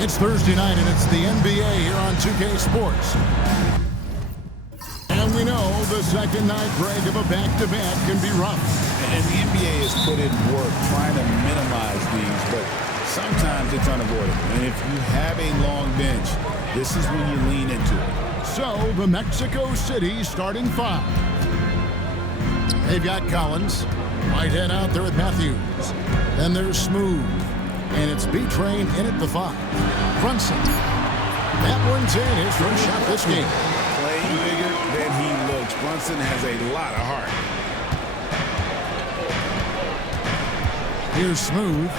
It's Thursday night, and it's the NBA here on 2K Sports. And we know the second night break of a back-to-back can be rough. And the NBA has put in work trying to minimize these, but sometimes it's unavoidable. And if you have a long bench, this is when you lean into it. So, the Mexico City starting five. They've got Collins, Whitehead out there with Matthews. Then there's Smooth. And it's B-Train in at the five. Brunson. That one's in his first shot this game. Playing bigger than he looks. Brunson has a lot of heart. Here's Smooth.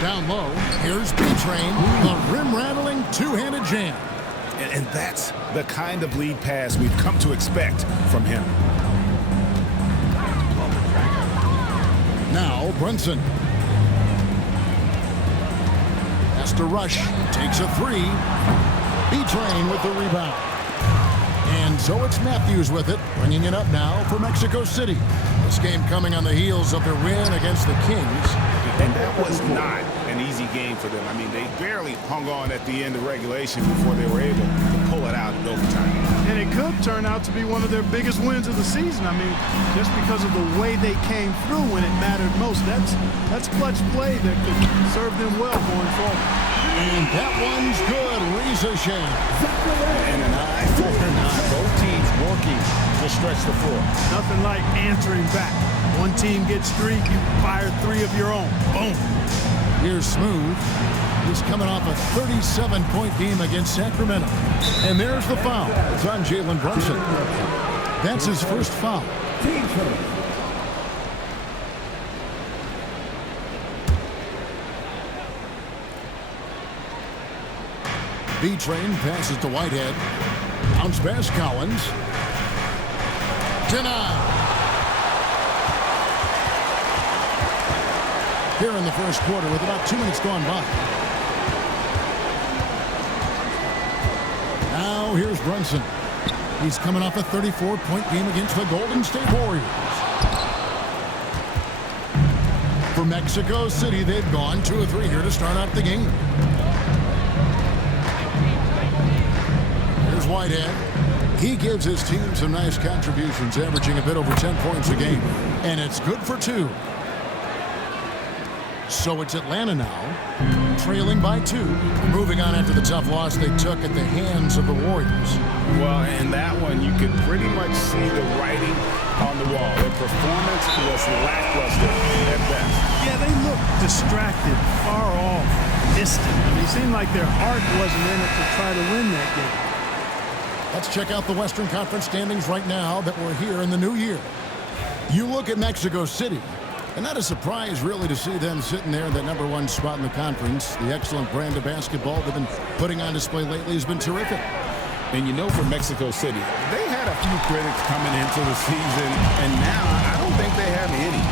Down low. Here's B-Train. The rim-rattling two-handed jam. And that's the kind of lead pass we've come to expect from him. Now Brunson. Has to rush. Takes a three. B-Train with the rebound. And so it's Matthews with it, bringing it up now for Mexico City. This game coming on the heels of their win against the Kings. And that was not an easy game for them. I mean, they barely hung on at the end of regulation before they were able to pull it out in overtime. And it could turn out to be one of their biggest wins of the season. I mean, just because of the way they came through when it mattered most. That's clutch play that could serve them well going forward. And that one's good. Reza Shea. And an eye for an eye. Both teams working to stretch the floor. Nothing like answering back. One team gets three, you fire three of your own. Boom. Here's Smooth. He's coming off a 37-point game against Sacramento. And there's the foul. It's on Jalen Brunson. That's his first foul. B-Train passes to Whitehead. Bounce pass Collins. Denied. Here in the first quarter with about 2 minutes gone by. Now here's Brunson. He's coming off a 34-point game against the Golden State Warriors. For Mexico City, they've gone 2 of 3 here to start out the game. Here's Whitehead. He gives his team some nice contributions, averaging a bit over 10 points a game. And it's good for 2. So it's Atlanta now, trailing by 2. Moving on after the tough loss they took at the hands of the Warriors. Well, in that one, you could pretty much see the writing on the wall. Their performance was lackluster at best. Yeah, they looked distracted, far off, distant. I mean, it seemed like their heart wasn't in it to try to win that game. Let's check out the Western Conference standings right now that we're here in the new year. You look at Mexico City, and not a surprise, really, to see them sitting there in that #1 spot in the conference. The excellent brand of basketball they've been putting on display lately has been terrific. And you know, for Mexico City, they had a few critics coming into the season, and now I don't think they have any.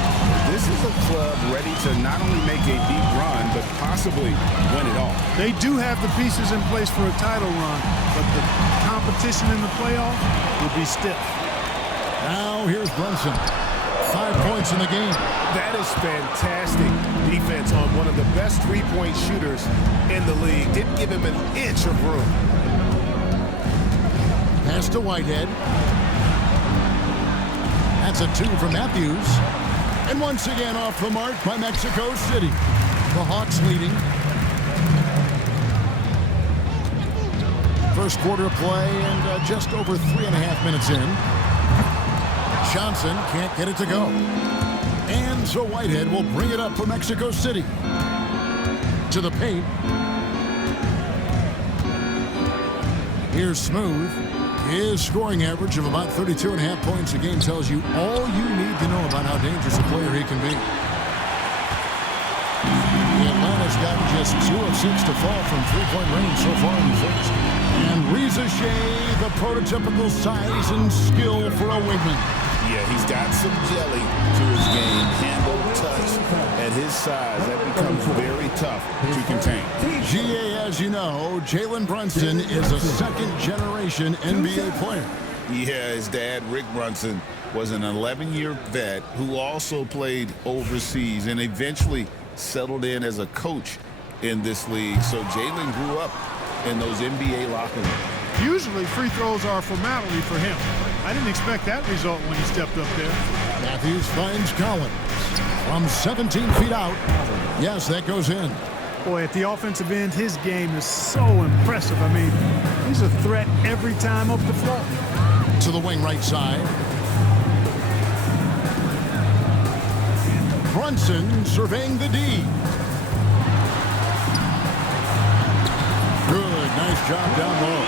This is a club ready to not only make a deep run, but possibly win it all. They do have the pieces in place for a title run, but the competition in the playoff will be stiff. Now here's Brunson. 5 points in the game. That is fantastic defense on one of the best three-point shooters in the league. Didn't give him an inch of room. Pass to Whitehead. That's a 2 for Matthews. And once again off the mark by Mexico City. The Hawks leading. First quarter of play and just over 3.5 minutes in. Johnson can't get it to go. And so Whitehead will bring it up for Mexico City. To the paint. Here's Smooth. His scoring average of about 32.5 points a game tells you all you need to know about how dangerous a player he can be. Atlanta's gotten just 2 of 6 to fall from three-point range so far in the first. And Reza Shea, the prototypical size and skill for a wingman. Yeah, he's got some jelly to his game. Handle, touch. At his size, that becomes very tough to contain. GA, as you know, Jalen Brunson is a second-generation NBA player. Yeah, his dad, Rick Brunson, was an 11-year vet who also played overseas and eventually settled in as a coach in this league. So Jalen grew up in those NBA locker rooms. Usually free throws are a formality for him. I didn't expect that result when he stepped up there. Matthews finds Collins from 17 feet out. Yes, that goes in. Boy, at the offensive end, his game is so impressive. I mean, he's a threat every time up the floor. To the wing right side. Brunson surveying the D. Good, nice job down low.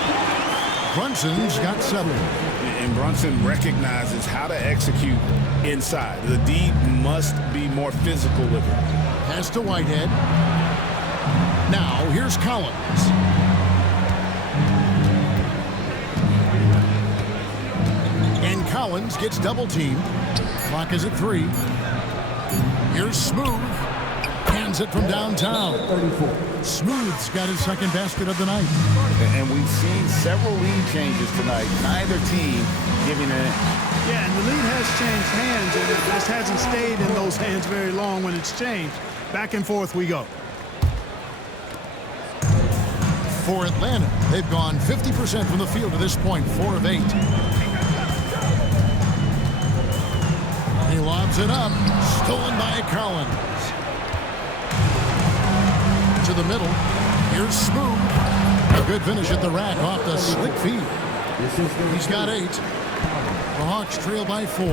Brunson's got settled. And Brunson recognizes how to execute inside. The D must be more physical with it. Pass to Whitehead. Now, here's Collins. And Collins gets double teamed. Clock is at 3. Here's Smooth. Hands it from downtown. Smooth's got his second basket of the night. And we've seen several lead changes tonight. Neither team giving an inch. Yeah, and the lead has changed hands, and it just hasn't stayed in those hands very long when it's changed. Back and forth we go. For Atlanta, they've gone 50% from the field to this point, 4 of 8. He lobs it up, stolen by Collins. To the middle, here's Smooth. A good finish at the rack off the slick feed. He's got 8. The Hawks trail by 4.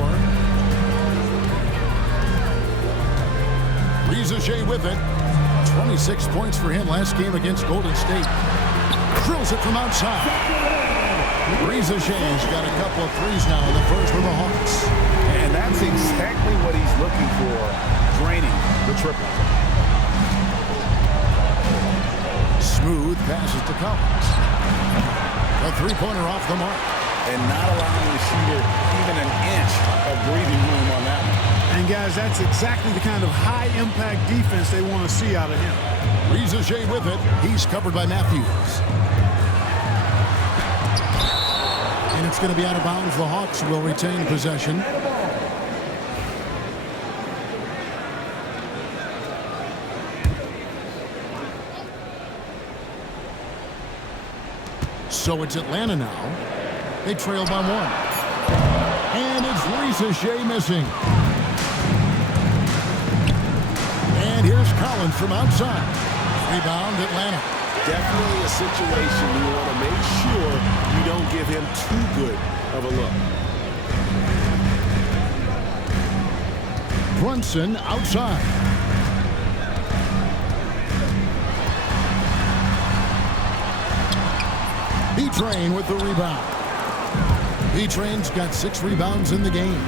Riza with it. 26 points for him last game against Golden State. Drills it from outside. Riza-Shay's got a couple of threes now in the first for the Hawks. And that's exactly what he's looking for, draining the triple. Smooth passes to Collins. A three-pointer off the mark. And not allowing the shooter even an inch of breathing room on that one. And guys, that's exactly the kind of high-impact defense they want to see out of him. Riza-Shay with it. He's covered by Matthews. And it's going to be out of bounds. The Hawks will retain possession. So it's Atlanta now. They trail by 1. And it's Riza-Shay missing. And here's Collins from outside. Rebound, Atlanta. Definitely a situation you want to make sure you don't give him too good of a look. Brunson outside. B-Train with the rebound. B-Train's got 6 rebounds in the game.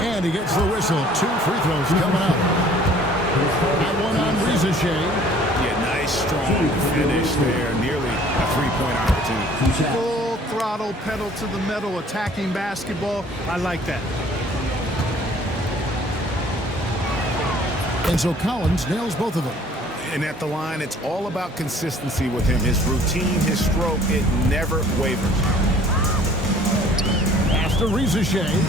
And he gets the whistle. 2 free throws coming up. That one on Riza-Shay. Yeah, nice, strong finish there. Nearly a three-point opportunity. Full throttle, pedal to the metal, attacking basketball. I like that. And so Collins nails both of them. And at the line, it's all about consistency with him. His routine, his stroke, it never wavers. Pass to Riza-Shay.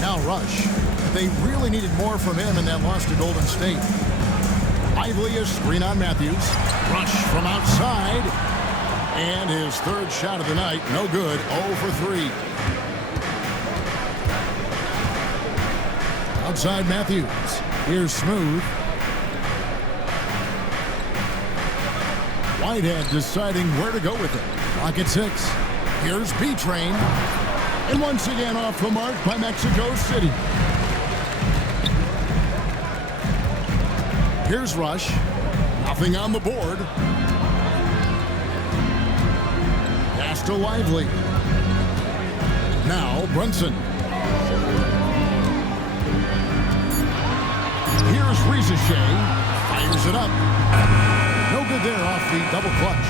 Now Rush. They really needed more from him in that loss to Golden State. Lively a screen on Matthews. Rush from outside. And his third shot of the night. No good. 0 for 3. Outside Matthews. Here's Smooth. Whitehead deciding where to go with it. Clock at 6. Here's B-Train. And once again off the mark by Mexico City. Here's Rush. Nothing on the board. Pass to Lively. Now Brunson. Here's Riza-Shay. Fires it up. No good there off the double clutch.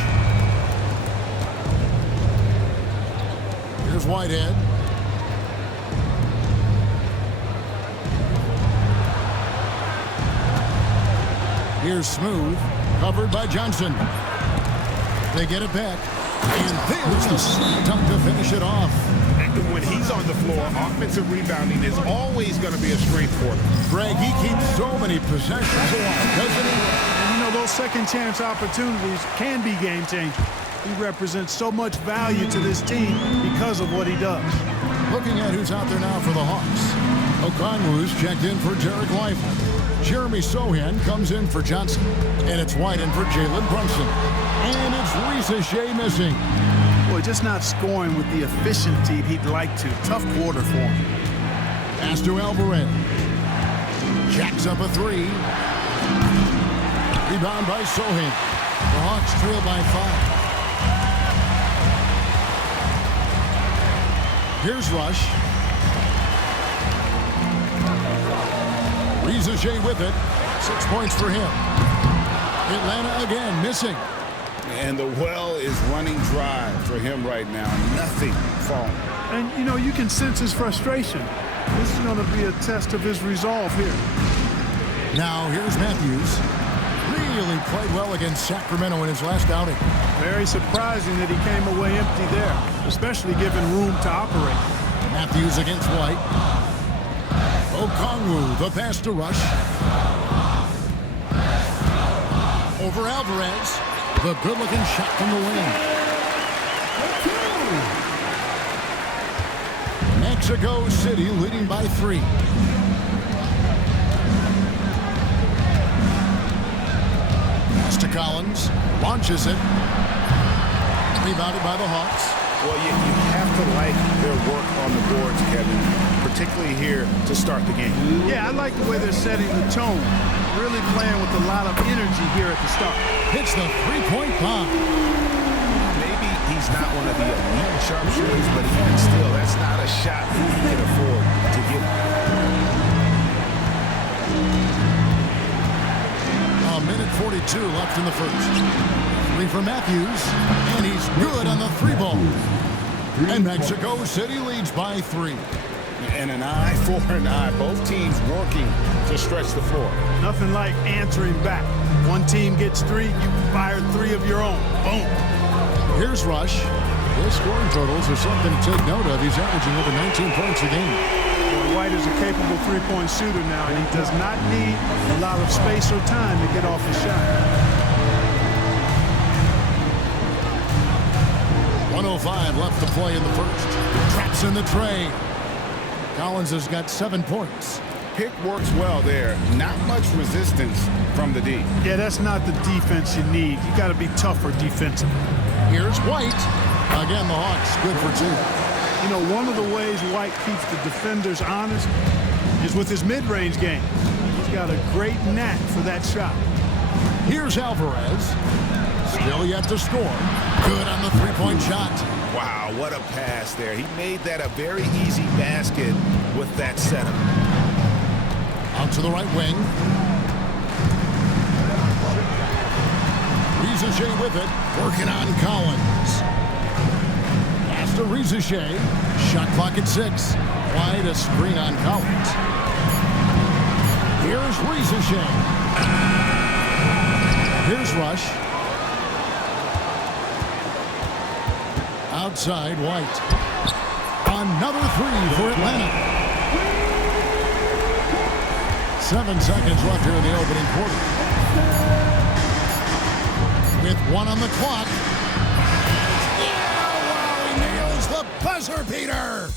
Here's Whitehead. Here's Smooth. Covered by Johnson. They get it back. And there's the dunk to finish it off. when he's on the floor, offensive rebounding is always going to be a strength for them. Greg, he keeps so many possessions alive, doesn't he? And you know, those second chance opportunities can be game changers. He represents so much value to this team because of what he does. Looking at who's out there now for the Hawks. Okongwu's checked in for Derek Lively. Jeremy Sohan comes in for Johnson. And it's White in for Jalen Brunson. And it's Risa Shea missing. Boy, just not scoring with the efficiency he'd like to. Tough quarter for him. Pass to Alvarez. Jacks up a three. Rebound by Sohan. The Hawks trail by 5. Here's Rush. Risa Shea with it. 6 points for him. Atlanta again missing. And the well is running dry for him right now. Nothing falling. And, you know, you can sense his frustration. This is going to be a test of his resolve here. Now, here's Matthews. Really played well against Sacramento in his last outing. Very surprising that he came away empty there, especially given room to operate. Matthews against White. Okongwu, the pass to Rush. Over Alvarez. The good-looking shot from the wing. Mexico City leading by 3. Pass to Collins. Launches it. Rebounded by the Hawks. Well, you have to like their work on the boards, Kevin, particularly here to start the game. Yeah, I like the way they're setting the tone. Really playing with a lot of energy here at the start. Hits the three-point bomb. Maybe he's not one of the elite sharpshooters, but even still, that's not a shot that he can afford to give. A minute 42 left in the first. Three for Matthews, and he's good on the three ball. And Mexico City leads by 3. And an eye for an eye. Both teams working to stretch the floor. Nothing like answering back. One team gets 3, you fire 3 of your own. Boom. Here's Rush. His scoring totals are something to take note of. He's averaging over 19 points a game. Well, White is a capable three-point shooter now, and he does not need a lot of space or time to get off his shot. 1:05 left to play in the first. Traps in the tray. Collins has got 7 points. Pick works well there. Not much resistance from the D. Yeah, that's not the defense you need. You got to be tougher defensively. Here's White. Again, the Hawks good for 2. You know, one of the ways White keeps the defenders honest is with his mid-range game. He's got a great knack for that shot. Here's Alvarez. Still yet to score. Good on the three-point shot. Wow, what a pass there. He made that a very easy basket with that setup. Out to the right wing. Risa Shea with it. Working on Collins. Pass to Risa Shea. Shot clock at 6. Wide a screen on Collins. Here's Risa Shea. Here's Rush. Outside White. Another 3 for Atlanta. 7 seconds left here in the opening quarter. With 1 on the clock. Yeah, wow, he nails the buzzer beater.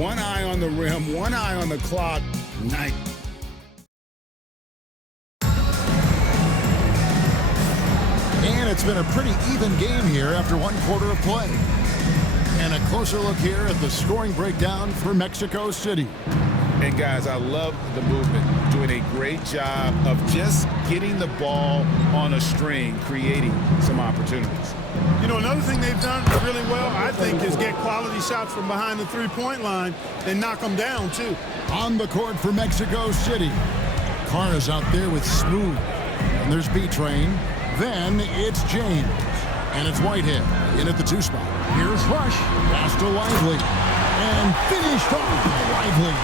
One eye on the rim, one eye on the clock. Nice. And it's been a pretty even game here after 1 quarter of play. And a closer look here at the scoring breakdown for Mexico City. And guys, I love the movement. Doing a great job of just getting the ball on a string, creating some opportunities. You know, another thing they've done really well, I think, is get quality shots from behind the three-point line and knock them down, too. On the court for Mexico City. Carter's out there with Smooth. And there's B-Train. Then it's James. And it's Whitehead in at the 2 spot. Here's Rush. Pass to Lively. And finished off by Lively.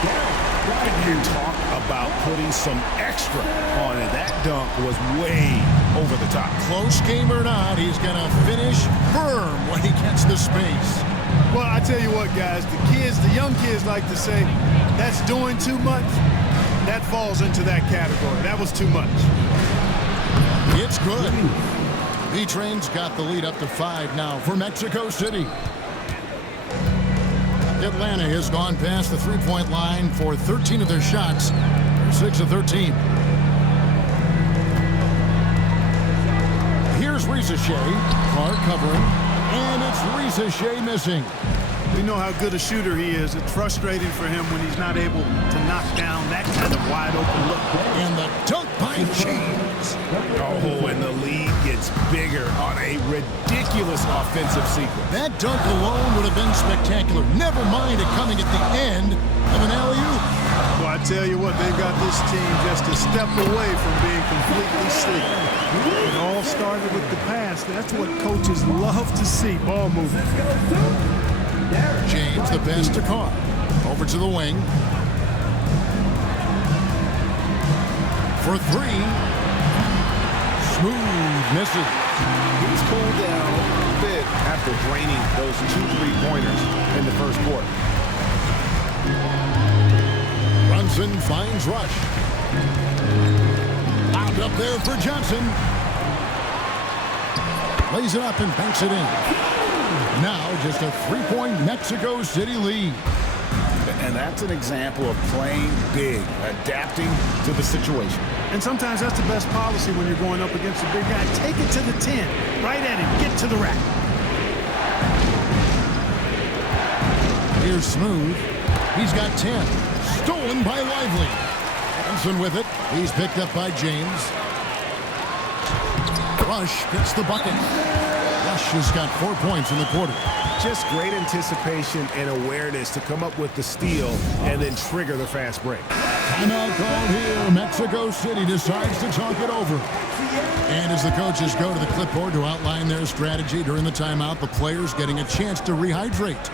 You talk about putting some extra on it. That dunk was way over the top. Close game or not, he's going to finish firm when he gets the space. Well, I tell you what, guys, the young kids like to say, that's doing too much. That falls into that category. That was too much. It's good. B-Train's got the lead up to 5 now for Mexico City. Atlanta has gone past the three-point line for 13 of their shots. 6 of 13. Here's Ricochet. Clark covering. And it's Ricochet missing. We know how good a shooter he is. It's frustrating for him when he's not able to knock down that kind of wide-open look. And the dunk by James. Oh, and the lead gets bigger on a ridiculous offensive sequence. That dunk alone would have been spectacular. Never mind it coming at the end of an alley-oop. Well, I tell you what, they've got this team just a step away from being completely sleep. It all started with the pass. That's what coaches love to see, ball movement. James, the pass to Carr. Over to the wing. For 3. Smooth misses. He's cooled down a bit after draining those 2 3-pointers in the first quarter. Brunson finds Rush. Out up there for Johnson. Lays it up and banks it in. Now just a 3-point Mexico City lead. And that's an example of playing big, adapting to the situation. And sometimes that's the best policy when you're going up against a big guy. Take it to the 10. Right at him. Get to the rack. Here's Smooth. He's got 10. Stolen by Lively. Johnson with it. He's picked up by James. Rush gets the bucket. Rush has got 4 points in the quarter. Just great anticipation and awareness to come up with the steal and then trigger the fast break. Timeout called here. Mexico City decides to talk it over. And as the coaches go to the clipboard to outline their strategy during the timeout, the players getting a chance to rehydrate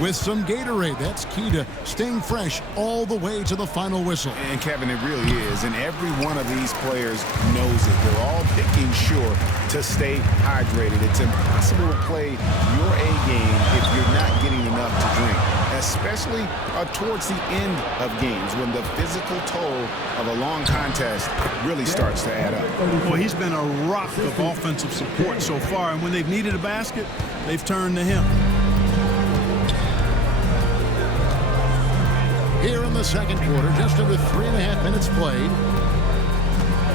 with some Gatorade. That's key to staying fresh all the way to the final whistle. And Kevin, it really is. And every one of these players knows it. They're all making sure to stay hydrated. It's impossible to play your A game if you're not getting enough to drink, especially towards the end of games when the physical toll of a long contest really starts to add up. Well, he's been a rock of offensive support so far, and when they've needed a basket, they've turned to him. Here in the second quarter, just under 3.5 minutes played.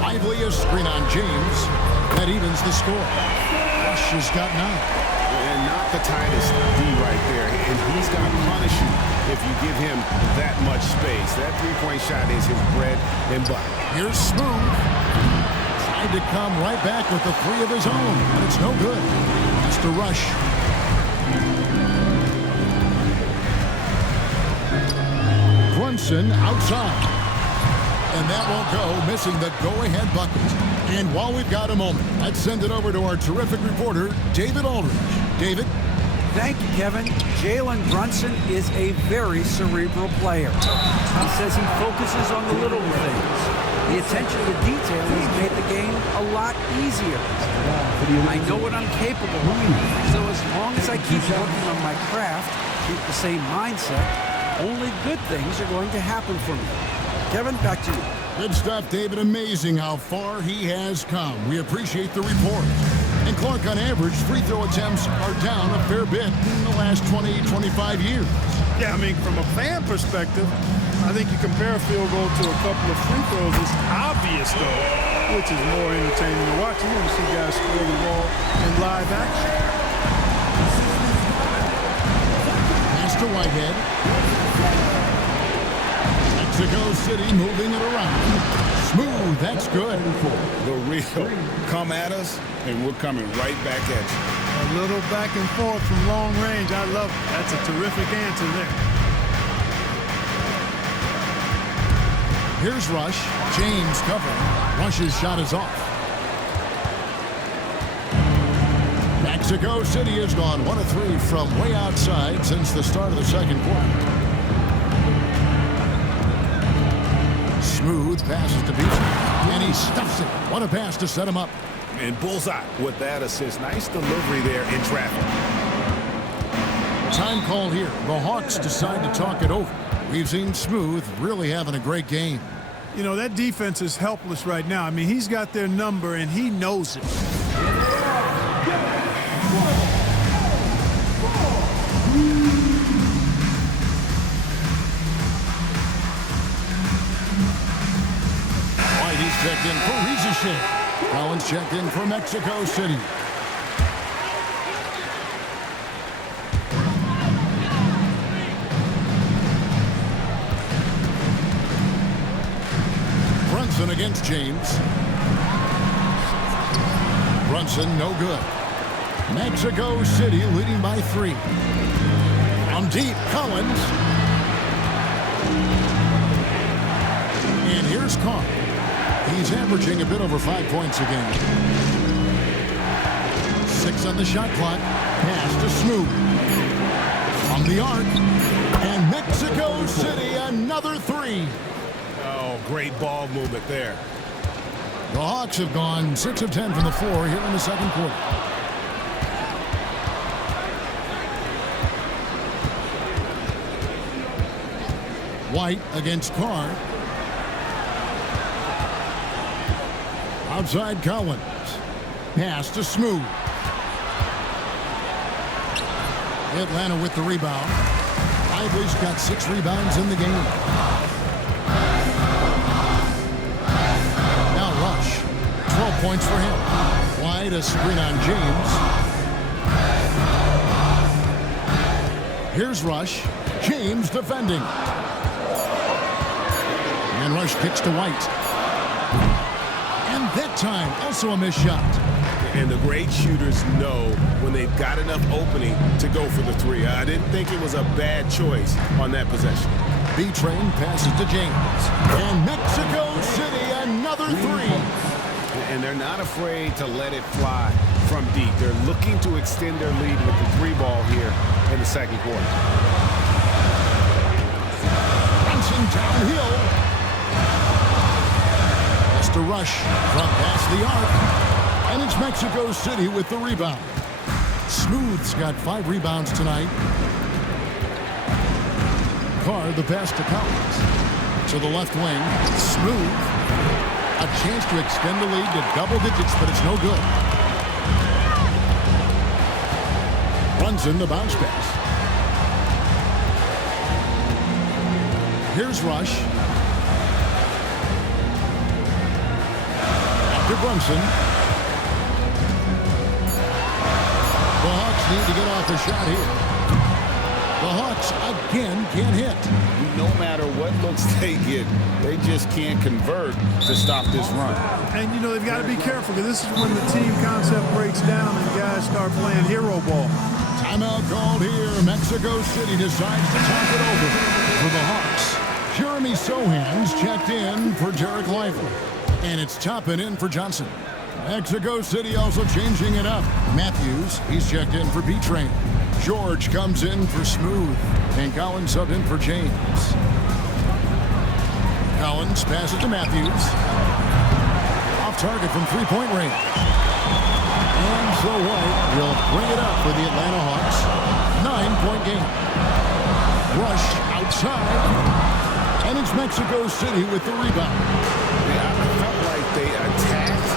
Lively a screen on James. That evens the score. Rush has got 9. And not the tightest D right there. And he's going to punish you if you give him that much space. That 3-point shot is his bread and butter. Here's Smooth. Tried to come right back with the 3 of his own, but it's no good. Has to Rush. Brunson outside. And that won't go, missing the go-ahead bucket. And while we've got a moment, let's send it over to our terrific reporter, David Aldridge. David? Thank you, Kevin. Jalen Brunson is a very cerebral player. He says he focuses on the little things. The attention to detail has made the game a lot easier. I know what I'm capable of, so as long as I keep working on my craft, keep the same mindset, only good things are going to happen for me. Kevin, back to you. Good stuff, David. Amazing how far he has come. We appreciate the report. And Clark, on average, free throw attempts are down a fair bit in the last 20, 25 years. Yeah, I mean, from a fan perspective, I think you compare a field goal to a couple of free throws. It's obvious, though, which is more entertaining to watch. You want to see guys score the ball in live action. Pass to Whitehead. Mexico City moving it around. Smooth, that's good. The real come at us, and we're coming right back at you. A little back and forth from long range. I love it. That's a terrific answer there. Here's Rush. James covering. Rush's shot is off. Mexico City has gone 1 of 3 from way outside since the start of the second quarter. Smooth passes to Beach, and he stuffs it. What a pass to set him up. And bullseye with that assist. Nice delivery there in traffic. Time call here. The Hawks decide to talk it over. We've seen Smooth really having a great game. You know, that defense is helpless right now. I mean, he's got their number, and he knows it. Whitey's checked in for Rieseschick. Collins checked in for Mexico City. Brunson against James. Brunson, no good. Mexico City leading by 3. On deep, Collins. And here's Carr. He's averaging a bit over 5 points a game. 6 on the shot clock. Pass to Smooth. On the arc. And Mexico City, another 3. Oh, great ball movement there. The Hawks have gone 6 of 10 from the floor here in the second quarter. White against Carr. Outside Collins. Pass to Smooth. Atlanta with the rebound. Ivory's got 6 rebounds in the game. Now Rush. 12 points for him. White, a screen on James. Here's Rush. James defending. And Rush kicks to White. And that time, also a missed shot. And the great shooters know when they've got enough opening to go for the 3. I didn't think it was a bad choice on that possession. B-Train passes to James. And Mexico City, another 3. And they're not afraid to let it fly from deep. They're looking to extend their lead with the 3 ball here in the second quarter. Brunson downhill. To Rush from past the arc. And it's Mexico City with the rebound. Smooth's got 5 rebounds tonight. Carr, the pass to Collins. To the left wing. Smooth. A chance to extend the lead to double digits, but it's no good. Brunson, the bounce pass. Here's Rush. To Brunson. The Hawks need to get off a shot here. The Hawks again can't hit. No matter what looks they get, they just can't convert to stop this run. And, you know, they've got to be careful because this is when the team concept breaks down and guys start playing hero ball. Timeout called here. Mexico City decides to talk it over for the Hawks. Jeremy Sohan's checked in for Derek Lively. And it's Toppin in for Johnson. Mexico City also changing it up. Matthews, he's checked in for B-Train. George comes in for Smooth. And Collins subbed in for James. Collins passes to Matthews. Off target from 3-point range. And so White will bring it up for the Atlanta Hawks. 9-point game. Rush outside. And it's Mexico City with the rebound. They attacked,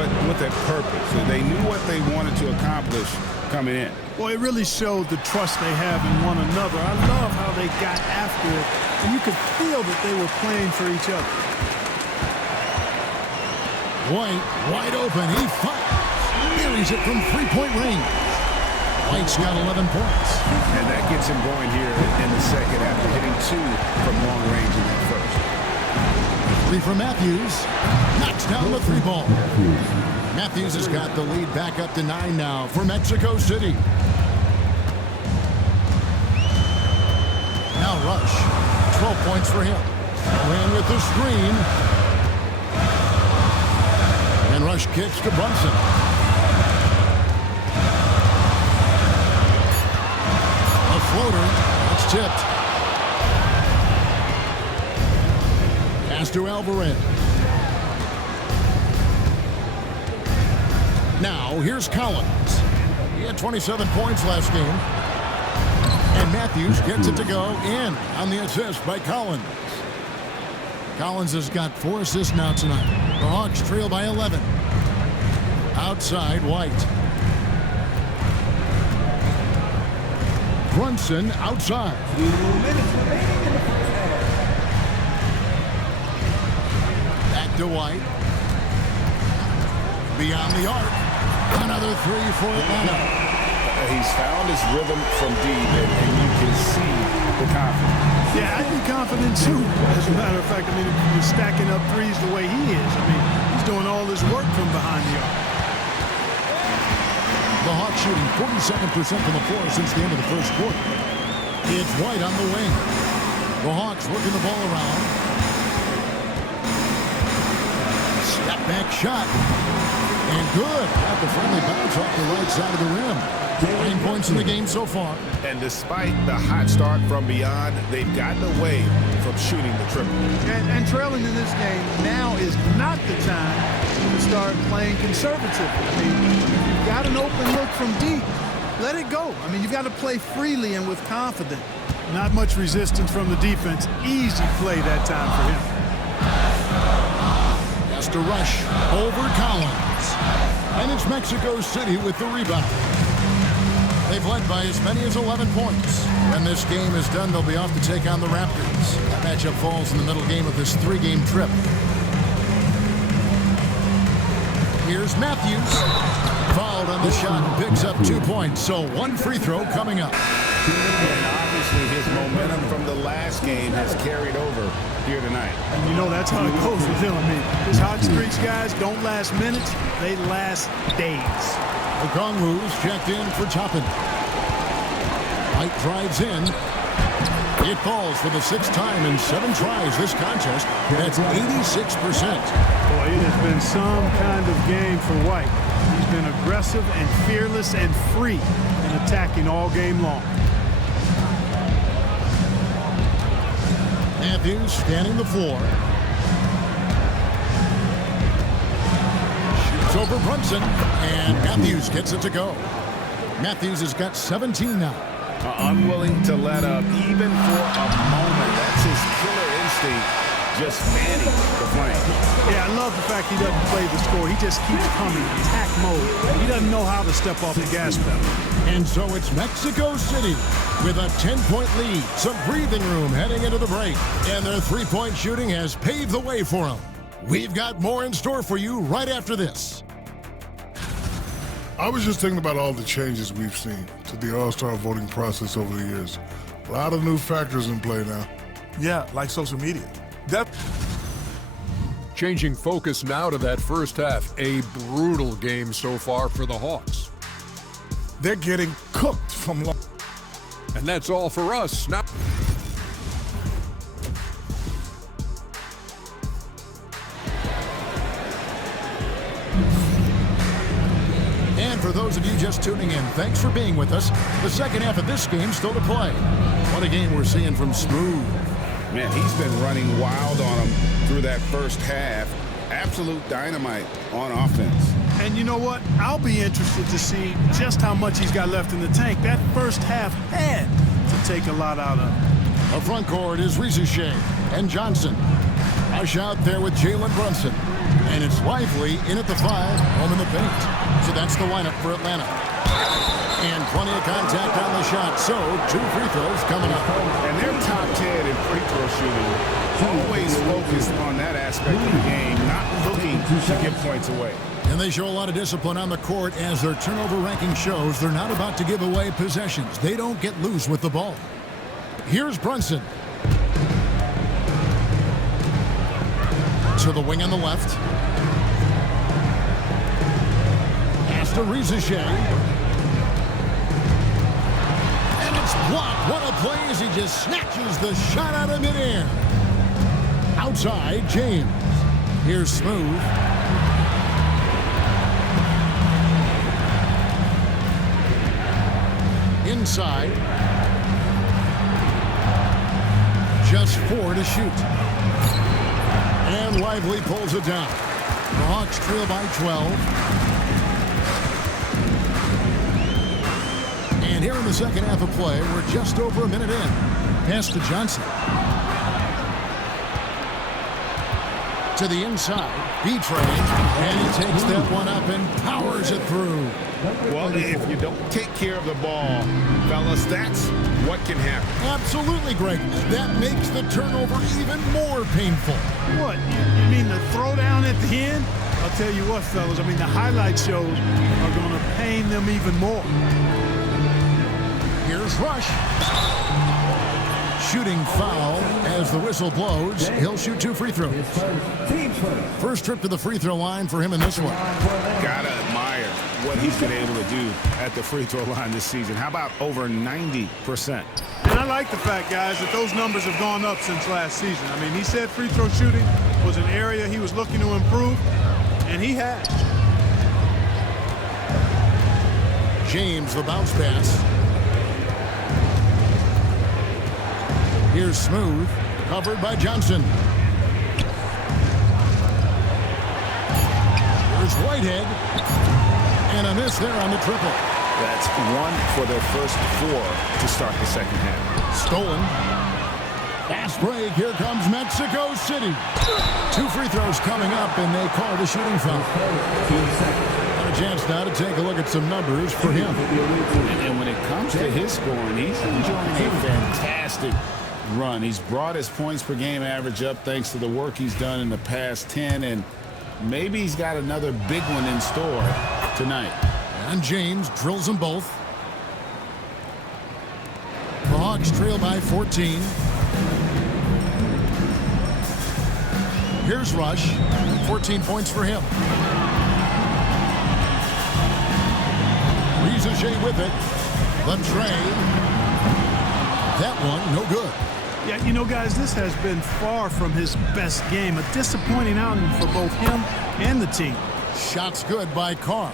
but with a purpose. So they knew what they wanted to accomplish coming in. Well, it really showed the trust they have in one another. I love how they got after it, and you could feel that they were playing for each other. White, wide open. He fires. Buries it from 3-point range. White's got 11 points. And that gets him going here in the second after hitting 2 from long range in that first. 3 from Matthews. Knocks down the 3-ball. Matthews has got the lead back up to 9 now for Mexico City. Now Rush. 12 points for him. Ran with the screen. And Rush kicks to Brunson. A floater. That's tipped. Pass to Alvarez. Now, here's Collins. He had 27 points last game. And Matthews gets it to go in on the assist by Collins. Collins has got 4 assists now tonight. The Hawks trail by 11. Outside, White. Brunson outside. 2 minutes remaining in the first half. Back to White. Beyond the arc. Another 3 for Atlanta. He's found his rhythm from deep, and you can see the confidence. Yeah, I'd be confident too. As a matter of fact, I mean, if you're stacking up threes the way he is, I mean, he's doing all his work from behind the arc. The Hawks shooting 47% from the floor since the end of the first quarter. It's White on the wing. The Hawks working the ball around. Step back shot. And good. Got the friendly bounce off the right side of the rim. 9 points in the game so far. And despite the hot start from beyond, they've gotten away from shooting the triple. And trailing in this game now is not the time to start playing conservative. I mean, if you've got an open look from deep, let it go. I mean, you've got to play freely and with confidence. Not much resistance from the defense. Easy play that time for him. Has to rush over Collins. And it's Mexico City with the rebound. They've led by as many as 11 points. When this game is done, they'll be off to take on the Raptors. That matchup falls in the middle game of this 3-game trip. Here's Matthews. Fouled on the shot and picks up 2 points. So 1 free throw coming up. And obviously his momentum from the last game has carried over here tonight. And you know that's how it goes with him. I mean, his hot streaks, guys, don't last minutes. They last days. Okongwu's checked in for Toppin. White drives in. It falls for the 6th time in 7 tries this contest. That's 86%. Boy, it has been some kind of game for White. He's been aggressive and fearless and free in attacking all game long. Matthews scanning the floor. Shoots over Brunson, and Matthews gets it to go. Matthews has got 17 now. Unwilling to let up even for a moment. That's his killer instinct, just fanning the flame. Yeah, I love the fact he doesn't play the score. He just keeps coming, attack mode. He doesn't know how to step off the gas pedal. And so it's Mexico City with a 10-point lead. Some breathing room heading into the break. And their 3-point shooting has paved the way for them. We've got more in store for you right after this. I was just thinking about all the changes we've seen to the All-Star voting process over the years. A lot of new factors in play now. Yeah, like social media. Changing focus now to that first half. A brutal game so far for the Hawks. They're getting cooked from long. And that's all for us. Now. And for those of you just tuning in, thanks for being with us. The second half of this game still to play. What a game we're seeing from Smooth. Man, he's been running wild on him through that first half. Absolute dynamite on offense. And you know what? I'll be interested to see just how much he's got left in the tank. That first half had to take a lot out of him. Up front court is Rizichet and Johnson. Rush out there with Jalen Brunson. And it's Lively in at the 5, home in the paint. So that's the lineup for Atlanta. And plenty of contact on the shot. So 2 free throws coming up. And they're top 10 in free throw shooting. Always focused on that aspect of the game, not looking to give points away. And they show a lot of discipline on the court as their turnover ranking shows. They're not about to give away possessions. They don't get loose with the ball. Here's Brunson. To the wing on the left. Pass to Rizichet. And it's blocked. What a play as he just snatches the shot out of midair. Outside, James. Here's Smooth. Inside. Just 4 to shoot. And Lively pulls it down. The Hawks trail by 12. And And here in the second half of play, we're just over a minute in. Pass to Johnson. To the inside, B-Train, and he takes that one up and powers it through. Well, if you don't take care of the ball, fellas, that's what can happen. Absolutely, Greg. That makes the turnover even more painful. What? You mean the throwdown at the end? I'll tell you what, fellas. I mean, the highlight shows are going to pain them even more. Here's Rush. Shooting foul as the whistle blows. He'll shoot 2 free throws. First trip to the free throw line for him in this one. Gotta admire what he's been able to do at the free throw line this season. How about over 90%? And I like the fact, guys, that those numbers have gone up since last season. I mean, he said free throw shooting was an area he was looking to improve, and he has. James, the bounce pass. Here's Smooth, covered by Johnson. Here's Whitehead, and a miss there on the triple. That's 1 for their first 4 to start the second half. Stolen. Fast break, here comes Mexico City. 2 free throws coming up, and they call the shooting foul. Got a chance now to take a look at some numbers for him. And when it comes to his scoring, he's enjoying a fantastic run. He's brought his points per game average up thanks to the work he's done in the past 10, and maybe he's got another big one in store tonight. And James drills them both. The Hawks trail by 14. Here's Rush. 14 points for him. Rizajay with it. The trade. That one, no good. Yeah, you know, guys, this has been far from his best game. A disappointing outing for both him and the team. Shots good by Carr.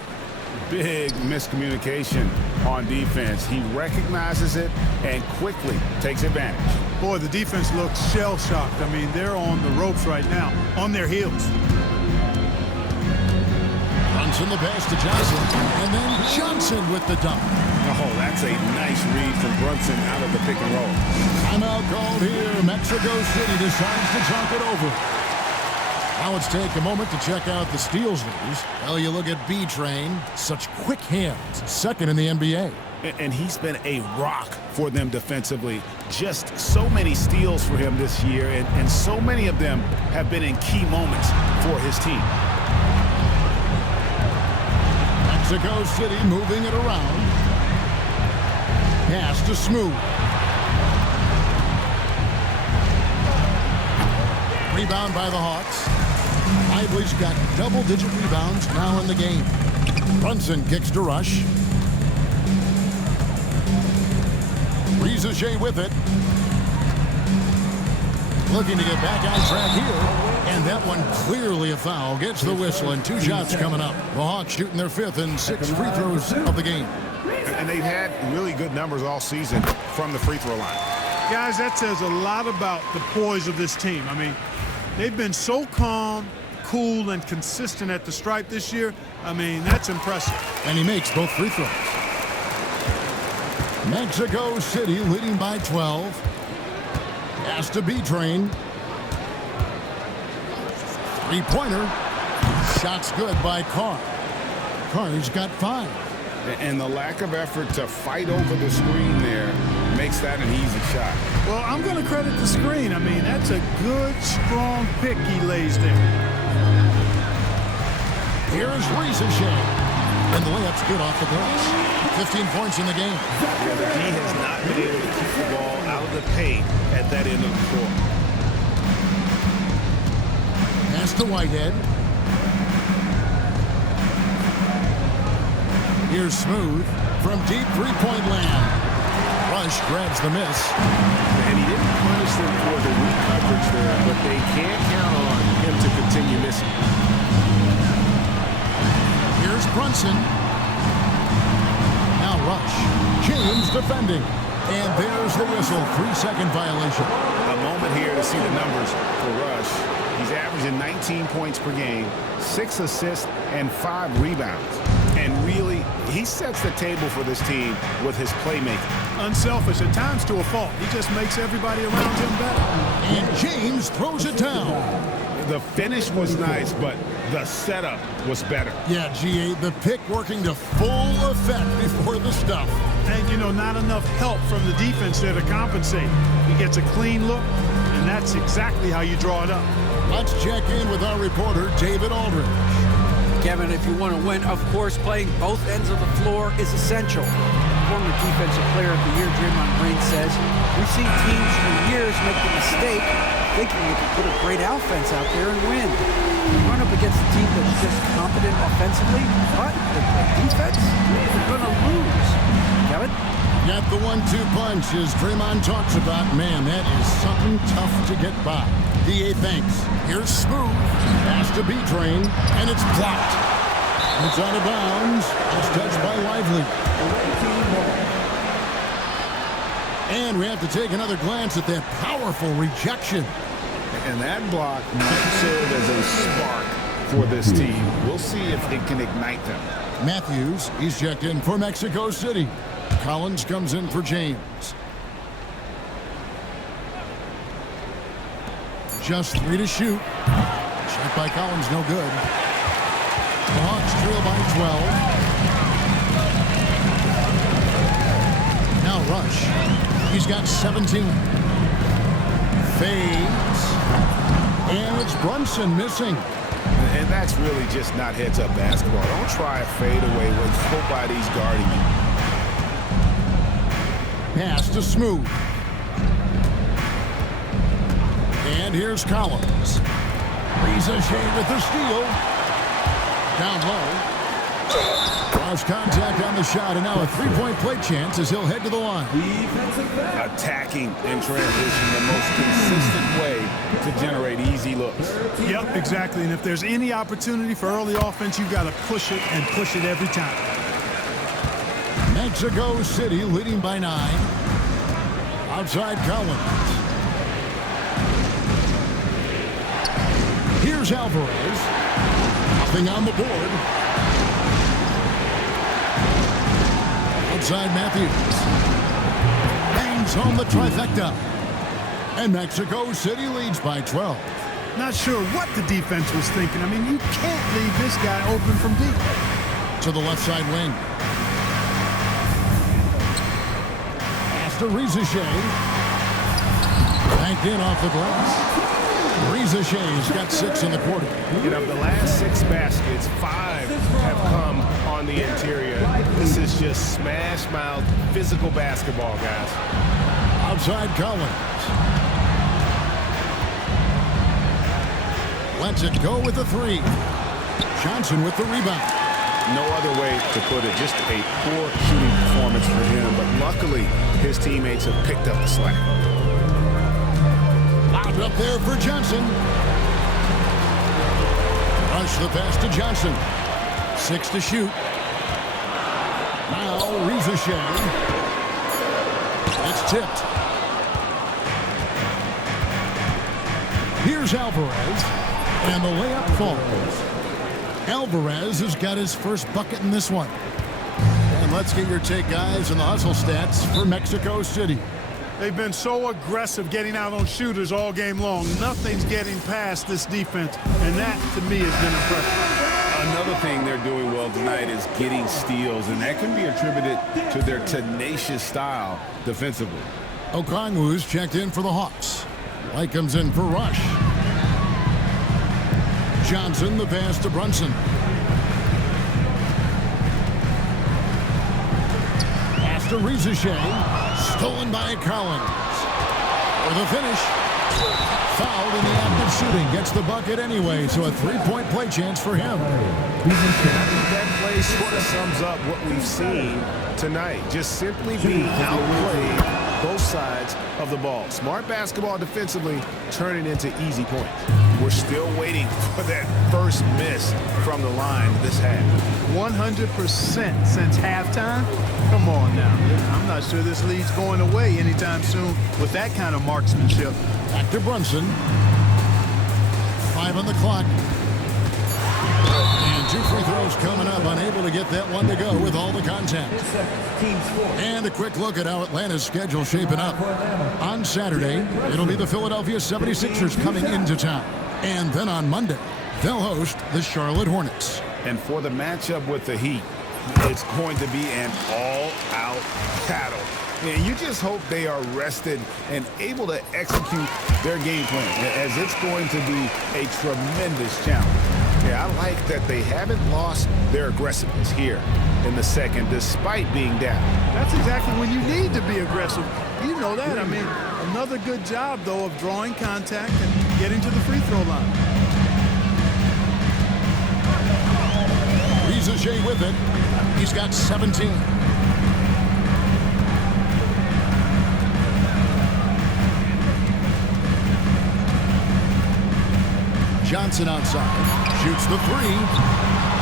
Big miscommunication on defense. He recognizes it and quickly takes advantage. Boy, the defense looks shell-shocked. I mean, they're on the ropes right now, on their heels. Brunson the pass to Johnson, and then Johnson with the dunk. Oh, that's a nice read from Brunson out of the pick and roll. Timeout called here. Mexico City decides to talk it over. Now let's take a moment to check out the steals leaders. Well, you look at B-Train, such quick hands, second in the NBA. And he's been a rock for them defensively. Just so many steals for him this year, and so many of them have been in key moments for his team. Mexico City moving it around. Pass to Smooth. Rebound by the Hawks. Lively's got double-digit rebounds now in the game. Brunson kicks to Rush. Rizajay with it. Looking to get back on track here. And that one clearly a foul. Gets the whistle, and 2 shots coming up. The Hawks shooting their 5th and 6th free throws of the game. And they've had really good numbers all season from the free throw line. Guys, that says a lot about the poise of this team. I mean, they've been so calm, cool, and consistent at the stripe this year. I mean, that's impressive. And he makes both free throws. Mexico City leading by 12. Pass to B-Train. Three-pointer. Shots good by Carr. Carr's got 5. And the lack of effort to fight over the screen there makes that an easy shot. Well, I'm going to credit the screen. I mean, that's a good, strong pick he lays there. Here's Rizajay. And the layup's good off the glass. 15 points in the game. Yeah, the D has not been able to keep the ball out of the paint at that end of the court. Pass to Whitehead. Here's Smooth from deep three-point land. Rush grabs the miss. And he didn't punish them for the weak coverage there, but they can't count on him to continue missing. Here's Brunson. Now Rush. James defending. And there's the whistle. 3-second violation. A moment here to see the numbers for Rush. He's averaging 19 points per game, 6 assists, and 5 rebounds. And really He sets the table for this team with his playmaking. Unselfish at times to a fault. He just makes everybody around him better. And James throws it down. The finish was nice, but the setup was better. Yeah, G8, the pick working to full effect before the stuff. And, you know, not enough help from the defense there to compensate. He gets a clean look, and that's exactly how you draw it up. Let's check in with our reporter, David Aldridge. Kevin, if you want to win, of course, playing both ends of the floor is essential. Former Defensive Player of the Year Draymond Green says, we've seen teams for years make the mistake thinking they can put a great offense out there and win. You run up against a team that's just competent offensively, but they play defense, they're going to lose. Kevin? Got the 1-2 punch as Draymond talks about. Man, that is something tough to get by. DA thanks. Here's Smooth. Pass to B-Train, and it's blocked. It's out of bounds. It's touched by Lively. And we have to take another glance at that powerful rejection. And that block might serve as a spark for this team. We'll see if it can ignite them. Matthews, he's checked in for Mexico City. Collins comes in for James. Just 3 to shoot. Shot by Collins, no good. The Hawks trail by 12. Now Rush. He's got 17. Fades. And it's Brunson missing. And that's really just not heads-up basketball. Don't try a fadeaway when nobody's guarding you. Pass to Smooth. And here's Collins. Reza Shane with the steal. Down low. Lost contact on the shot, and now a three-point play chance as he'll head to the line. Attacking in transition, the most consistent way to generate easy looks. Yep, exactly. And if there's any opportunity for early offense, you've got to push it and push it every time. Mexico City leading by 9. Outside Collins. Here's Alvarez. Nothing on the board. Outside Matthews. Bangs home the trifecta. And Mexico City leads by 12. Not sure what the defense was thinking. I mean, you can't leave this guy open from deep. To the left side wing. Pass to Reza Shea. Banked in off the glass. Reza Shea's got 6 in the quarter. You know, the last 6 baskets, 5 have come on the interior. This is just smash-mouth, physical basketball, guys. Outside Collins. Lets it go with the 3. Johnson with the rebound. No other way to put it, just a poor shooting performance for him, but luckily his teammates have picked up the slack. Out up there for Johnson. Rush the pass to Johnson. 6 to shoot. Now Reza Shea. It's tipped. Here's Alvarez. And the layup falls. Alvarez has got his first bucket in this one. And let's get your take, guys, on the hustle stats for Mexico City. They've been so aggressive getting out on shooters all game long. Nothing's getting past this defense, and that, to me, has been impressive. Another thing they're doing well tonight is getting steals, and that can be attributed to their tenacious style defensively. Okongwu's checked in for the Hawks. White comes in for Rush. Johnson, the pass to Brunson. Pass to Reza Shea. Stolen by Collins. For the finish. Fouled in the act of shooting. Gets the bucket anyway, so a 3-point play chance for him. That play sort of sums up what we've seen tonight. Just simply being outplayed both sides of the ball. Smart basketball defensively, turning into easy points. We're still waiting for that first miss from the line this half. 100% since halftime? Come on now. I'm not sure this lead's going away anytime soon with that kind of marksmanship. Back to Brunson. 5 on the clock. And 2 free throws coming up, unable to get that one to go with all the contact. And a quick look at how Atlanta's schedule shaping up. On Saturday, it'll be the Philadelphia 76ers coming into town. And then on Monday, they'll host the Charlotte Hornets. And for the matchup with the Heat, it's going to be an all-out battle. And you just hope they are rested and able to execute their game plan, as it's going to be a tremendous challenge. Yeah, I like that they haven't lost their aggressiveness here in the second, despite being down. That's exactly when you need to be aggressive. You know that. I mean, another good job, though, of drawing contact and getting to the free throw line. Riza with it. He's got 17. Johnson outside, shoots the 3,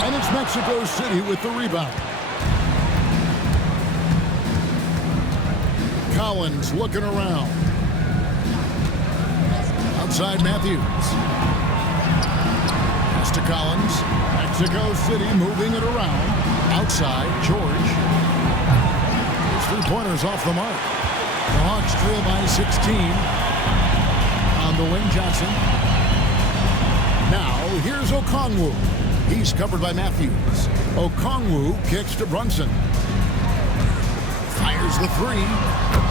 and it's Mexico City with the rebound. Collins looking around. Outside Matthews. Pass to Collins. Mexico City moving it around. Outside, George. His 3-pointers off the mark. The Hawks trail by 16. On the wing, Johnson. Now, here's Okongwu. He's covered by Matthews. Okongwu kicks to Brunson. Fires the 3.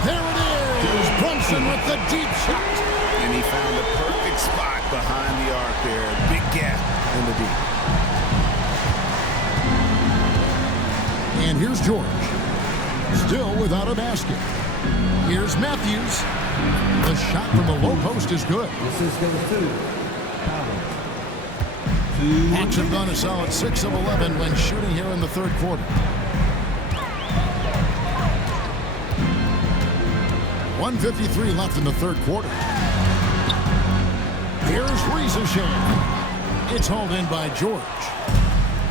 There it is! Brunson with the deep shot. And he found the perfect spot behind the arc there. Big gap in the deep. And here's George. Still without a basket. Here's Matthews. The shot from the low post is good. This is going to Hawks have gone a solid 6 of 11 when shooting here in the third quarter. 1:53 left in the third quarter. Here's Riza. It's hauled in by George.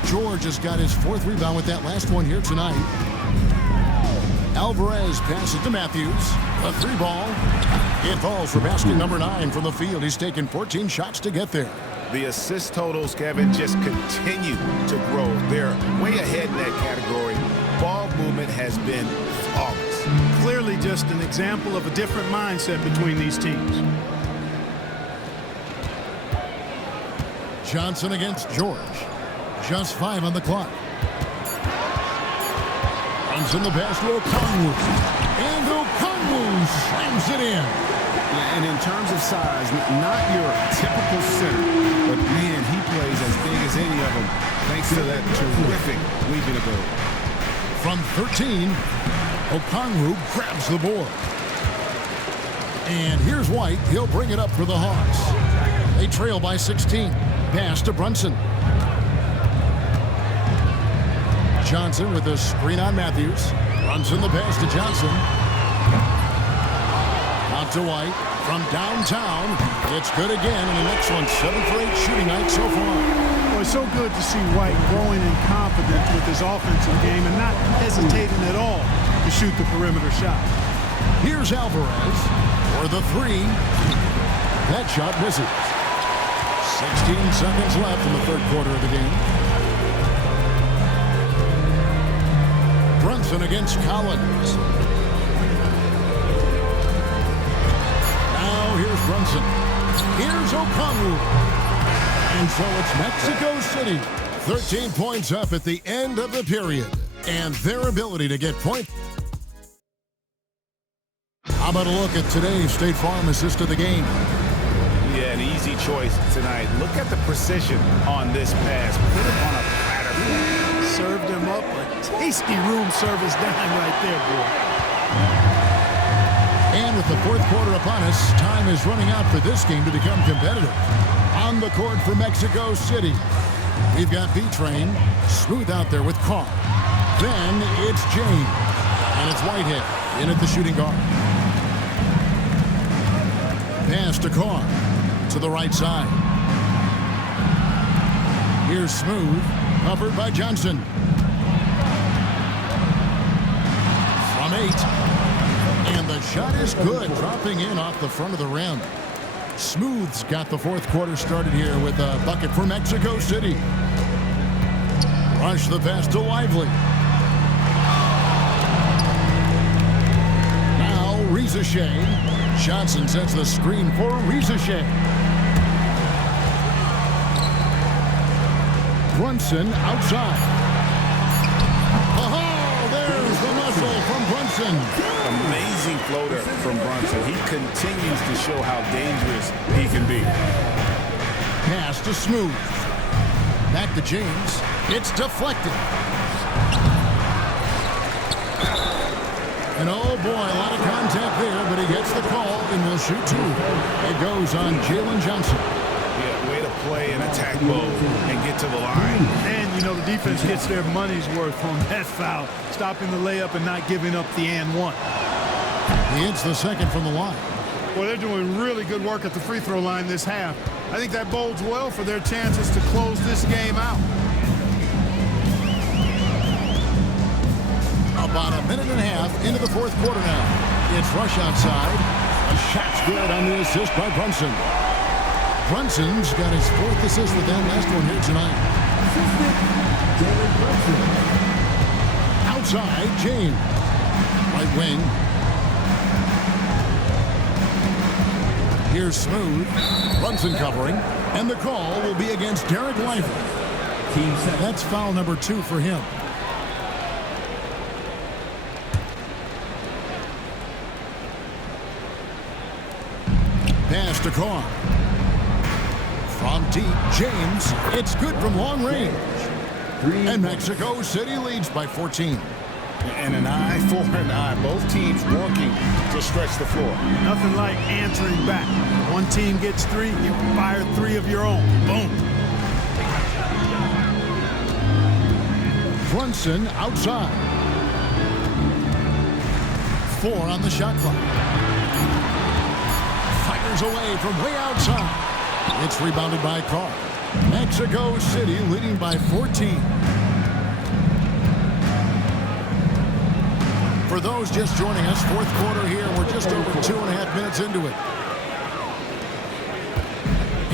George has got his 4th rebound with that last one here tonight. Alvarez passes to Matthews. A 3-ball. It falls for basket number 9 from the field. He's taken 14 shots to get there. The assist totals, Kevin, just continue to grow. They're way ahead in that category. Ball movement has been flawless. Clearly just an example of a different mindset between these teams. Johnson against George. Just 5 on the clock. Runs in the pass to Okongwu. And Okongwu slams it in. Yeah, and in terms of size, not your typical center, but man, he plays as big as any of them thanks to that terrific leaping ability. From 13, Okongwu grabs the board. And here's White. He'll bring it up for the Hawks. They trail by 16. Pass to Brunson. Johnson with a screen on Matthews. Runs in the pass to Johnson. Out to White. From downtown, it's good again, and an excellent 7 for 8 shooting night so far. Well, it's so good to see White growing in confidence with his offensive game and not hesitating at all to shoot the perimeter shot. Here's Alvarez for the 3. That shot misses. 16 seconds left in the third quarter of the game. Brunson against Collins. Here's Brunson. Here's Okongwu. And so it's Mexico City. 13 points up at the end of the period. And their ability to get points. How about a look at today's State Farm assist of the game? Yeah, an easy choice tonight. Look at the precision on this pass. Put it on a platter. Served him up a tasty room service dime right there, boy. And with the fourth quarter upon us, time is running out for this game to become competitive. On the court for Mexico City, we've got B-Train, smooth out there with Carr. Then it's James, and it's Whitehead in at the shooting guard. Pass to Carr to the right side. Here's Smooth, covered by Johnson. From 8. And the shot is good, dropping in off the front of the rim. Smooth's got the fourth quarter started here with a bucket for Mexico City. Rush the pass to Lively. Now Rizachet. Johnson sets the screen for Rizachet. Brunson outside. Oh, there's the muscle from Brunson. Amazing floater from Brunson. He continues to show how dangerous he can be. Pass to Smooth. Back to James. It's deflected. And oh boy, a lot of contact there, but he gets the call and will shoot two. It goes on Jalen Johnson. Yeah, way to play in attack mode and get to the line. And, you know, the defense gets their money's worth on that foul, stopping the layup and not giving up the and one. He hits the second from the line. Well, they're doing really good work at the free throw line this half. I think that bodes well for their chances to close this game out. About a minute and a half into the fourth quarter now. It's Rush outside. A shot's good on the assist by Brunson. Brunson's got his fourth assist with that last one here tonight. Outside, James. Right wing. Here's Smooth. Brunson covering. And the call will be against Derek Lively. That's foul number 2 for him. Pass to Carr. From deep, James. It's good from long range. And Mexico City leads by 14. And an eye for an eye. Both teams working to stretch the floor. Nothing like answering back. One team gets 3, you fire 3 of your own. Boom. Brunson outside. 4 on the shot clock. Fires away from way outside. It's rebounded by Carr. Mexico City leading by 14. For those just joining us, fourth quarter here. We're just over 2.5 minutes into it.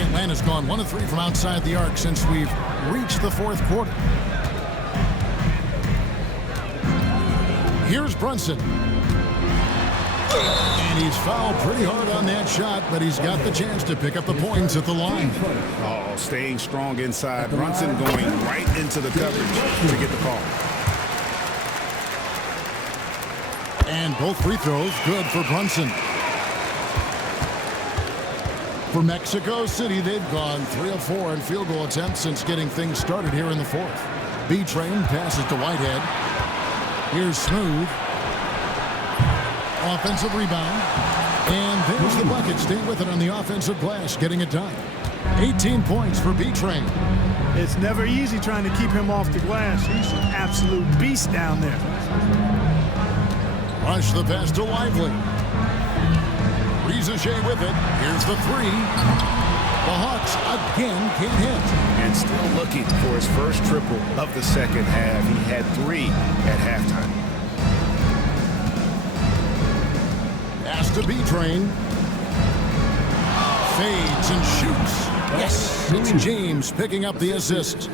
Atlanta's gone 1 of 3 from outside the arc since we've reached the fourth quarter. Here's Brunson. And he's fouled pretty hard on that shot, but he's got the chance to pick up the points at the line. Oh, staying strong inside. Brunson going right into the coverage to get the call. And both free throws good for Brunson. For Mexico City, they've gone 3 of 4 in field goal attempts since getting things started here in the fourth. B-Train passes to Whitehead. Here's Smooth. Offensive rebound. And there's the bucket. Staying with it on the offensive glass, getting it done. 18 points for B-Train. It's never easy trying to keep him off the glass. He's an absolute beast down there. Rush the pass to Lively. Rizachet with it. Here's the 3. The Hawks again can't hit. And still looking for his first triple of the second half. He had 3 at halftime. Pass to B-Train. Fades and shoots. Yes, it's James picking up the assist.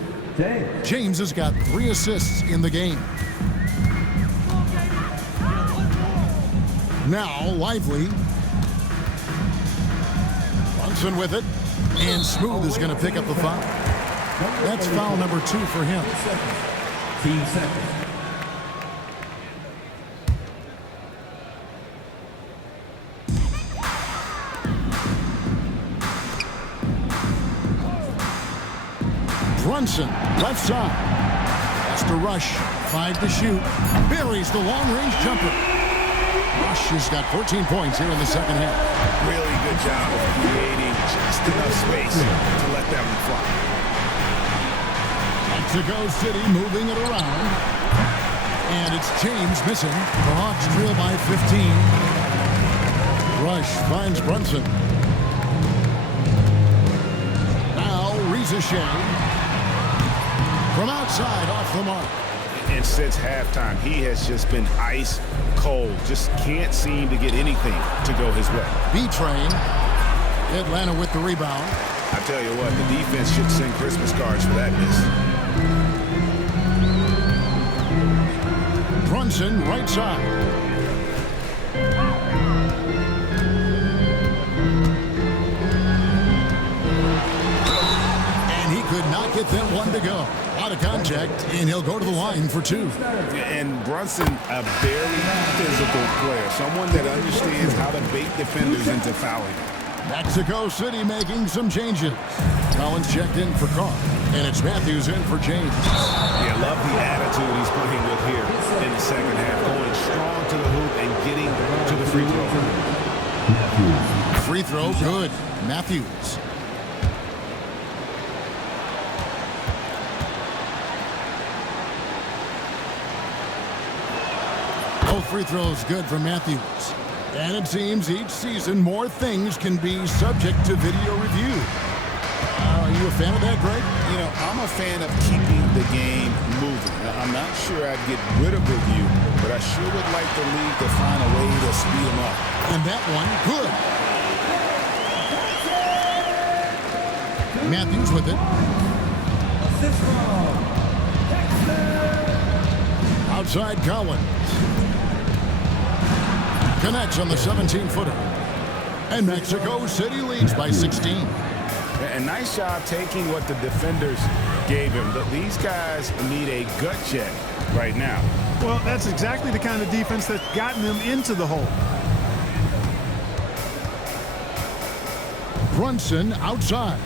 James has got 3 assists in the game. Now Lively. Brunson with it. And Smooth is going to pick up the foul. That's foul number 2 for him. Team second. Brunson, left side. That's to Rush. 5 to shoot. Buries the long-range jumper. Rush has got 14 points here in the second half. Really good job of creating just enough space to let that one fly. Mexico City moving it around. And it's James missing. The Hawks trail by 15. Rush finds Brunson. Now Rizachet. From outside, off the mark. And since halftime, he has just been ice cold. Just can't seem to get anything to go his way. B-Train. Atlanta with the rebound. I tell you what, the defense should send Christmas cards for that miss. Brunson, right side. And he could not get that one to go. Out of contact, and he'll go to the line for 2. And Brunson, a very physical player, someone that understands how to bait defenders into fouling. Mexico City making some changes. Collins checked in for Carr, and it's Matthews in for James. Yeah, love the attitude he's playing with here in the second half, going strong to the hoop and getting to the free throw. Free throw, good. Matthews. Both free throws good for Matthews. And it seems each season more things can be subject to video review. Are you a fan of that, Greg? You know, I'm a fan of keeping the game moving. Now, I'm not sure I'd get rid of review, but I sure would like the league to find a way to speed them up. And that one, good. Matthews with it. Outside Collins. Connects on the 17-footer. And Mexico City leads by 16. A nice job taking what the defenders gave him. These guys need a gut check right now. Well, that's exactly the kind of defense that's gotten them into the hole. Brunson outside.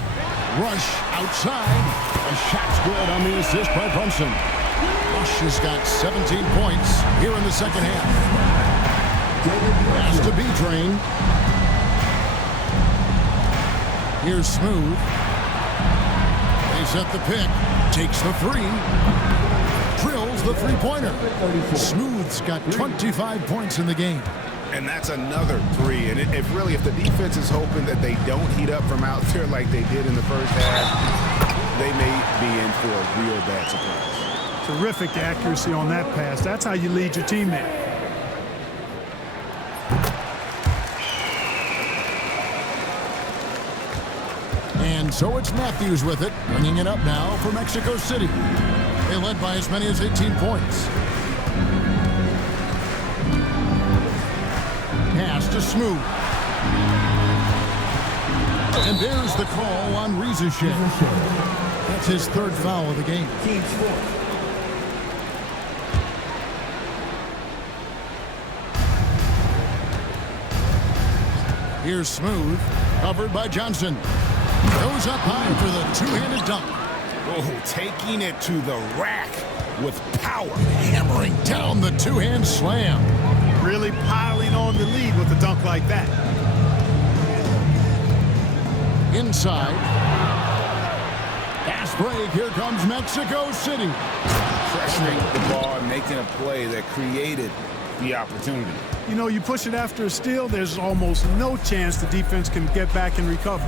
Rush outside. A shot's good on the assist by Brunson. Rush has got 17 points here in the second half. Has to be Train. Here's Smooth. They set the pick. Takes the 3. Drills the three-pointer. Smooth's got 25 points in the game. And that's another 3. And if the defense is hoping that they don't heat up from out there like they did in the first half, they may be in for a real bad surprise. Terrific accuracy on that pass. That's how you lead your teammate. And so it's Matthews with it, bringing it up now for Mexico City. They led by as many as 18 points. Pass to Smooth. And there's the call on Rizashek. That's his 3rd foul of the game. Team sport. Here's Smooth, covered by Johnson. Goes up high for the two-handed dunk. Oh, taking it to the rack with power. Hammering down the two-hand slam. Really piling on the lead with a dunk like that. Inside. Fast break. Here comes Mexico City. Pressuring the ball and making a play that created the opportunity. You know, you push it after a steal, there's almost no chance the defense can get back and recover.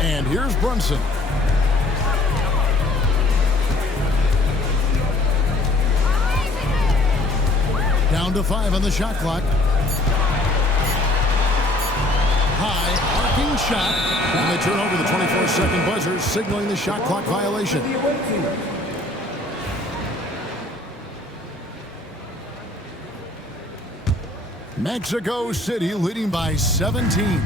And here's Brunson. Down to 5 on the shot clock. High, arcing shot. And they turn over the 24-second buzzer, signaling the shot clock violation. Mexico City leading by 17.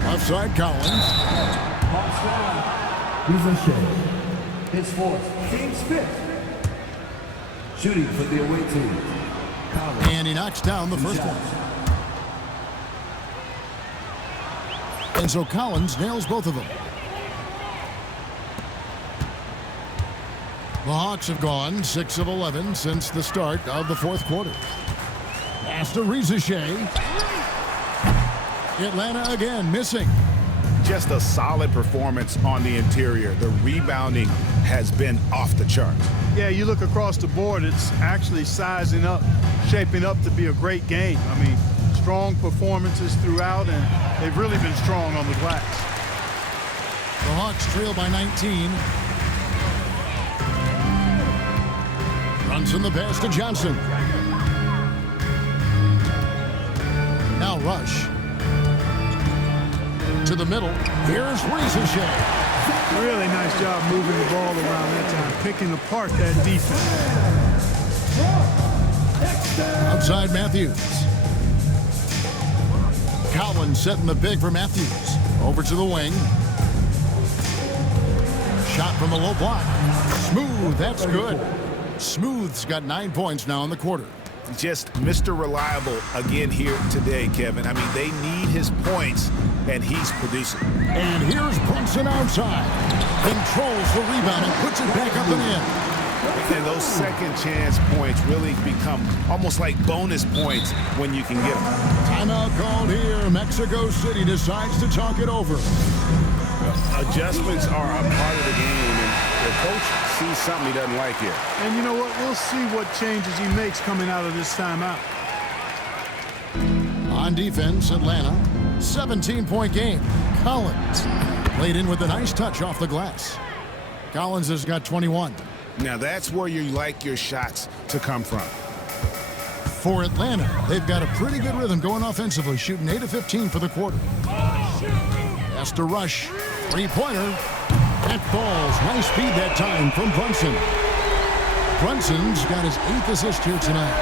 Left side, Collins. Rizashek. His 4th. Team's 5th. Shooting for the away team. Collins. And he knocks down the first one. And so Collins nails both of them. The Hawks have gone 6 of 11 since the start of the 4th quarter. Pass to Rizashek. Atlanta again missing. Just a solid performance on the interior. The rebounding has been off the charts. Yeah, you look across the board, it's actually sizing up, shaping up to be a great game. I mean, strong performances throughout, and they've really been strong on the glass. The Hawks trail by 19. Runs in the pass to Johnson. Now Rush. To the middle. Here's Ricochet. Really nice job moving the ball around that time, picking apart that defense. Outside Matthews. Collins setting the big for Matthews. Over to the wing. Shot from the low block. Smooth, that's good. Smooth's got 9 points now in the quarter. Just Mr. Reliable again here today, Kevin. I mean, they need his points, and he's producing. And here's Brunson outside. Controls the rebound and puts it back up and in. And those second chance points really become almost like bonus points when you can get them. Timeout called here. Mexico City decides to talk it over. Adjustments are a part of the game, and the coach sees something he doesn't like here. And you know what? We'll see what changes he makes coming out of this timeout. On defense, Atlanta. 17-point game. Collins played in with a nice touch off the glass. Collins has got 21. Now that's where you like your shots to come from. For Atlanta, they've got a pretty good rhythm going offensively, shooting 8 of 15 for the quarter. Has to rush. Three-pointer. That falls. Nice speed that time from Brunson. Brunson's got his 8th assist here tonight.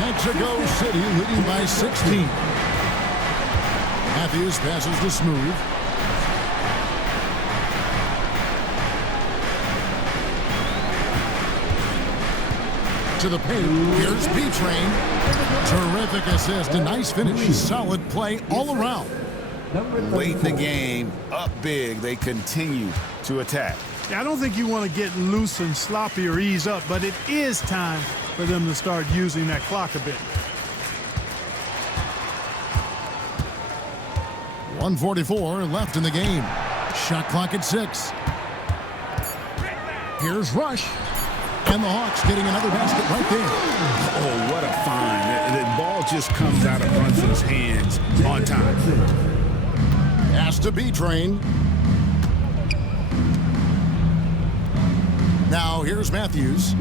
Mexico City leading by 16. Matthews passes to Smooth. To the paint. Here's B-Train. Terrific assist. A nice finish. Solid play all around. Late in the game, up big, they continue to attack. Yeah, I don't think you want to get loose and sloppy or ease up, but it is time for them to start using that clock a bit. 1:44 left in the game. Shot clock at 6. Here's Rush. And the Hawks getting another basket right there. Oh, what a find. The ball just comes out of Brunson's hands on time. Pass to B-Train. Now here's Matthews.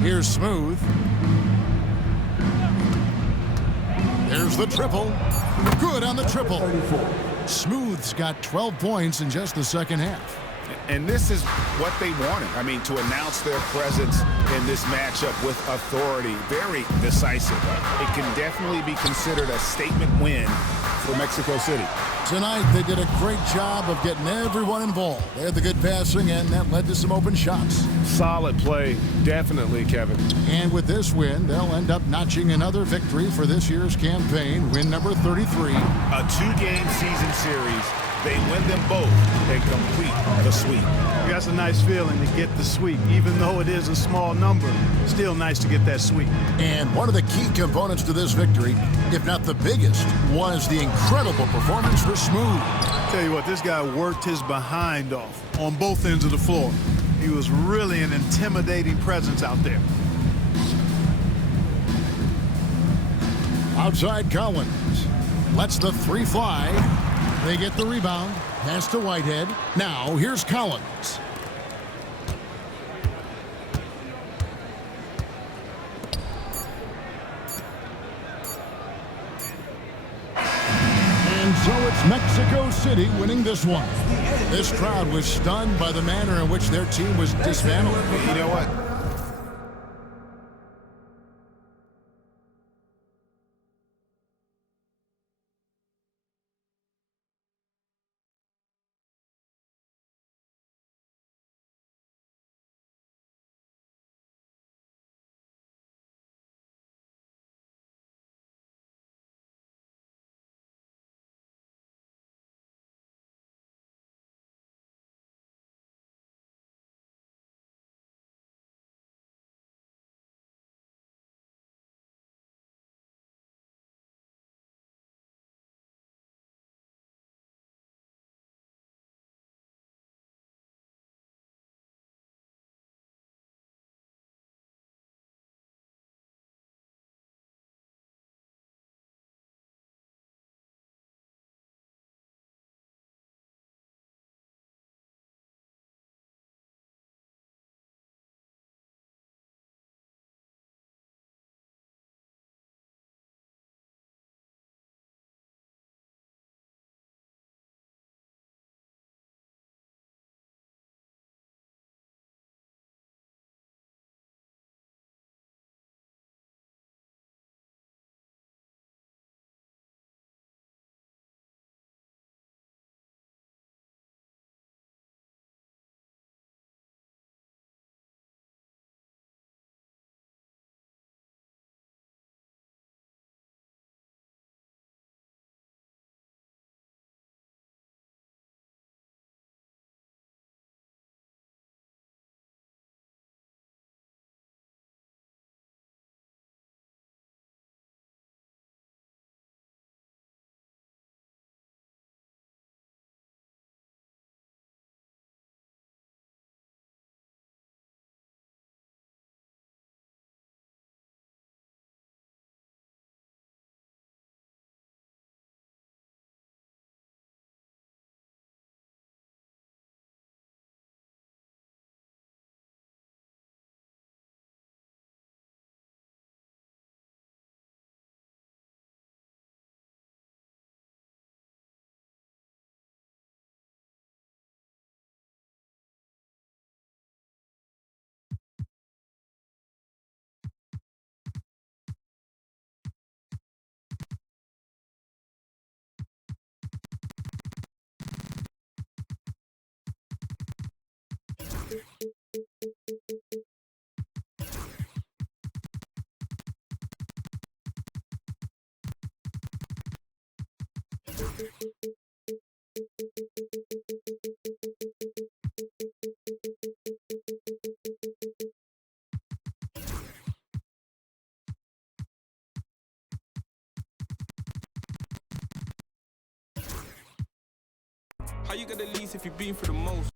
Here's Smooth. There's the triple. Good on the triple. Smooth's got 12 points in just the second half. And this is what they wanted. I mean, to announce their presence in this matchup with authority. Very decisive. It can definitely be considered a statement win for Mexico City. Tonight, they did a great job of getting everyone involved. They had the good passing, and that led to some open shots. Solid play, definitely, Kevin. And with this win, they'll end up notching another victory for this year's campaign, win number 33. A 2-game season series. They win them both and complete the sweep. That's a nice feeling to get the sweep. Even though it is a small number, still nice to get that sweep. And one of the key components to this victory, if not the biggest, was the incredible performance for Smooth. Tell you what, this guy worked his behind off on both ends of the floor. He was really an intimidating presence out there. Outside Collins lets the 3 fly. They get the rebound. Pass to Whitehead. Now, here's Collins. And so it's Mexico City winning this one. This crowd was stunned by the manner in which their team was dismantled. You know what? How you got the least if you've been for the most?